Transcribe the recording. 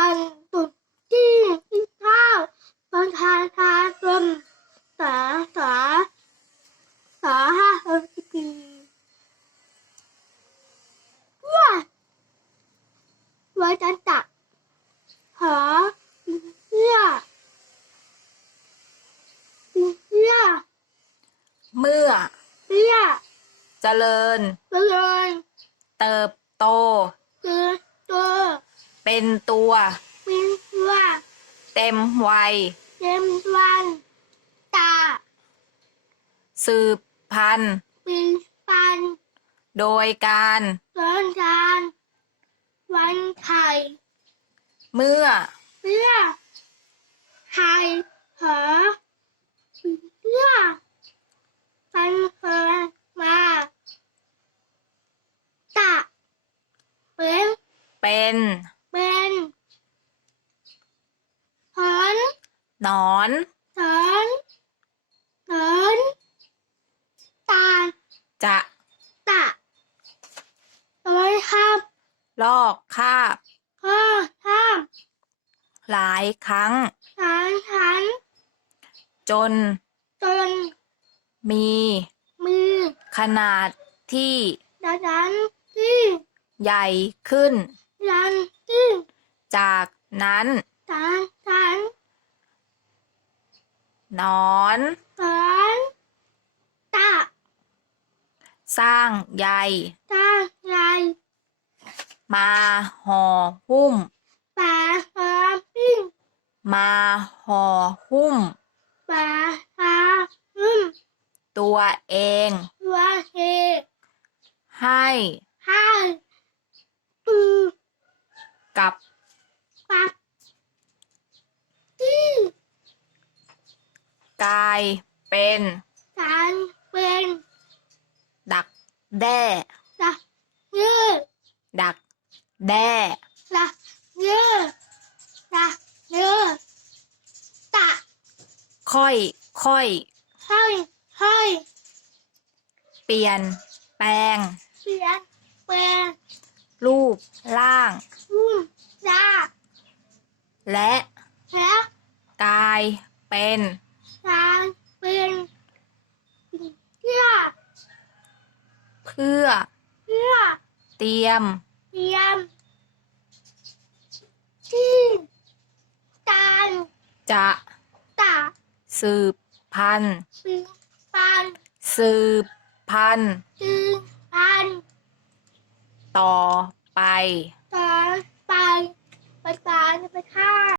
วันตรุษที่ที่เก้าประชาชาชนสาสาสาห้าสิบปีว้าไว้จันจักหาเสื้อเสื้อเมื่อเสื้อเจริญไปเลยเติบโต เป็นตัวเป็นตัวเต็มวัยเต็มวันตาสืบพันธุ์เป็นปันโดยการร้อนการวันไข่เมื่อเพื่อไข่หอเพื่อปันเฟินมาตะเป็นเป็นเป็นหอน ห นอนสอนสอนตาจะตะร้อยครับลอกคาบข้อห้ามหลายครั้งสารฉันจน จน มีมือขนาดที่ดังนั้นที่ใหญ่ขึ้น ยันที่จากนั้นสารฉั นหนอนสอนตะสร้างใยตาใหญ่มาห่อหุ้มป่าหาปิ้งมาห่อหุ้มป่าหาหุ่มตัวเองตัวเฮให้ให้ตูกับ ปักที่ กายเป็นสารเป็นดักแด้ละเยือดักแด้ละเยือละเยือตะค่อยค่อยให้ให้เปลี่ยนแปลงเสียนเป็นรูปร่างหุ่มยาและและกายเป็น สารเป็นเพื่อ เพื่อ เพื่อ เตรียม เตรียม ที่การจะตะสืบพันธุ์สืบปันสืบพันธุ์สืบปันต่อไป ต่อไปไปตายไปฆ่า